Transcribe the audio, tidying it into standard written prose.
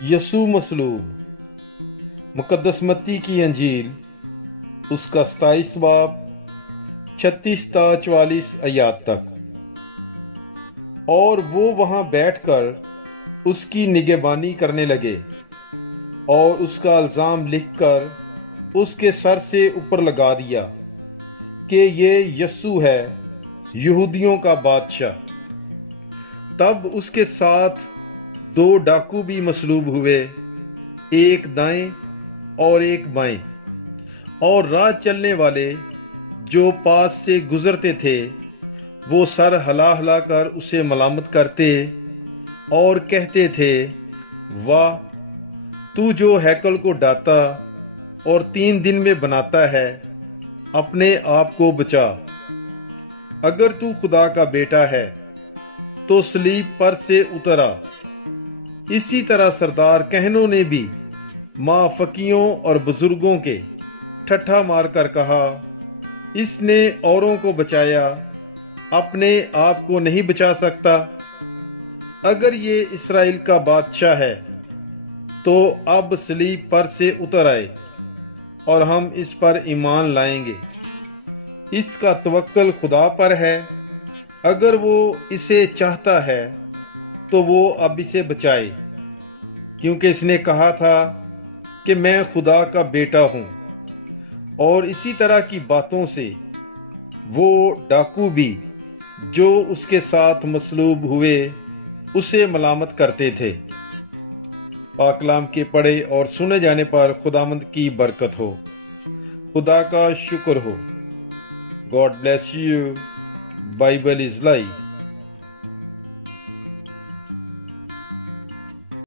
यसू मसलूब। मुकद्दस मत्ती की अंजील उसका 27 बाब 36 ता 44 आयात तक। और वो वहां बैठकर उसकी निगहबानी करने लगे और उसका इल्जाम लिखकर उसके सर से ऊपर लगा दिया कि ये यसू है, यहूदियों का बादशाह। तब उसके साथ 2 डाकू भी मसलूब हुए, एक दाएं और एक बाएं। और राह चलने वाले जो पास से गुजरते थे वो सर हिला हिला कर उसे मलामत करते और कहते थे, वाह, तू जो हैकल को ढाता और 3 दिन में बनाता है, अपने आप को बचा। अगर तू खुदा का बेटा है तो सलीब पर से उतर आ। इसी तरह सरदार कहनों ने भी माफकियों और बुजुर्गों के ठट्ठा मारकर कहा, इसने औरों को बचाया, अपने आप को नहीं बचा सकता। अगर ये इस्राएल का बादशाह है तो अब सलीब पर से उतर आए और हम इस पर ईमान लाएंगे। इसका तवक्कल खुदा पर है। अगर वो इसे चाहता है तो वो अब इसे बचाए, क्योंकि इसने कहा था कि मैं खुदा का बेटा हूं। और इसी तरह की बातों से वो डाकू भी जो उसके साथ मसलूब हुए उसे मलामत करते थे। पाकलाम के पढ़े और सुने जाने पर खुदामंद की बरकत हो। खुदा का शुक्र हो। God bless you. Bible is life.